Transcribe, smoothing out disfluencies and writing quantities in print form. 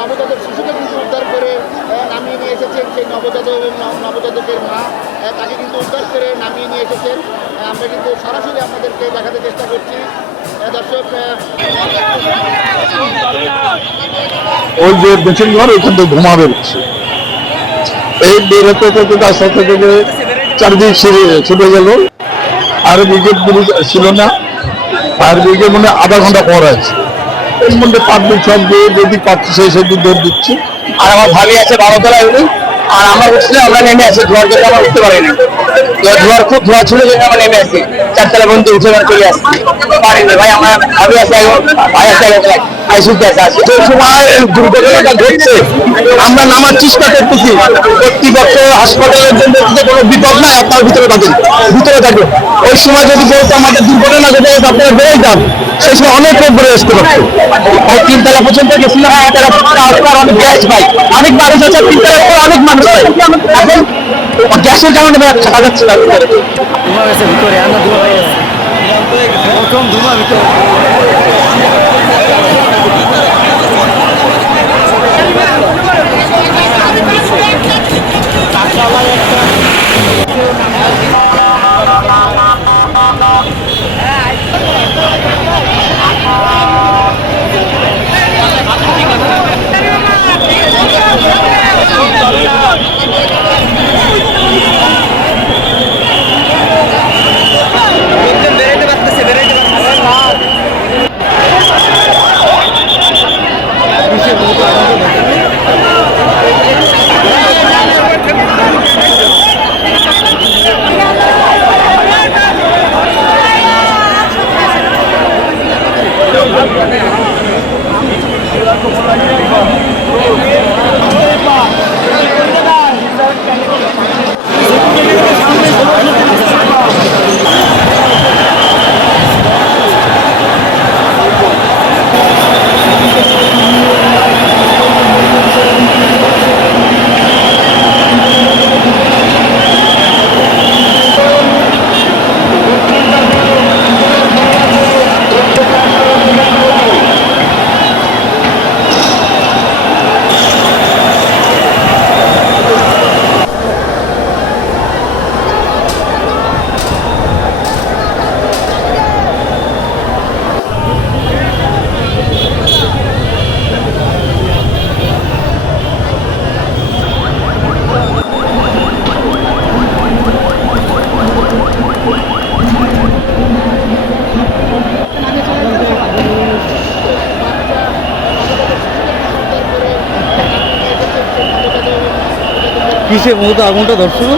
নবজাতক শিশুকে কিন্তু উদ্ধার করে নামিয়ে নিয়ে এসেছেন। সেই নবজাতক এবং নবজাতকের মা তাকে কিন্তু উদ্ধার করে নামিয়ে নিয়ে এসেছেন। আমরা কিন্তু সরাসরি আপনাদেরকে দেখাতে চেষ্টা করছি। দর্শক, ওই যে বেশিন ঘর ওইখান থেকে ধোঁয়া বেরোচ্ছে, এই বেরোতে রাস্তা থেকে চারদিক ছুটে গেল। আর ব্রিগেড ছিল না, ফায়ার ব্রিগেড মানে আধা ঘন্টা পর আছে। এর মধ্যে পাবলিক সব দিয়ে যদি পাচ্ছি সেই সেদিন দৌড় দিচ্ছি। আর আমার ভাবি আছে 12 তলায় উনি, আর আমরা উঠলে আমরা নেমে আসি, ধোয়ার জন্য আমরা উঠতে পারিনি। ধোয়ার খুব ধোয়া ছিল জন্য আমরা নেমে আসি, 4 তলা পর্যন্ত উঠে চলে আসছি, পারিনি ভাই। আমার ভাবি আছে, ভাই আছে, আইসুতে আছে। যে সময় দুর্ঘটনাটা ঘটছে আমরা নামার চেষ্টা করতেছি, কর্তৃপক্ষ হাসপাতালের জন্য কোনো বিপদ নাই, আপনার ভিতরে থাকেন। ওই সময় যদি বলতো আমাদের দুর্ঘটনা ঘটে আপনারা বেড়ে যান, সেই সময় অনেক লোক বেড়ে আসতে পারতো। 3 তলা পর্যন্ত গেছিলাম, অনেক গ্যাস ভাই, অনেক মানুষ আছে 3 তলার পর, অনেক মানুষ ভাই। এখন গ্যাসের কারণে থাকা যাচ্ছে না। ধোঁয়া গেছে ভিতরে, আমরা ধোঁয়া হয়ে গেছে, প্রথম ধোঁয়া ভিতরে। কিসে মূলত আগুনটা ধরছিল?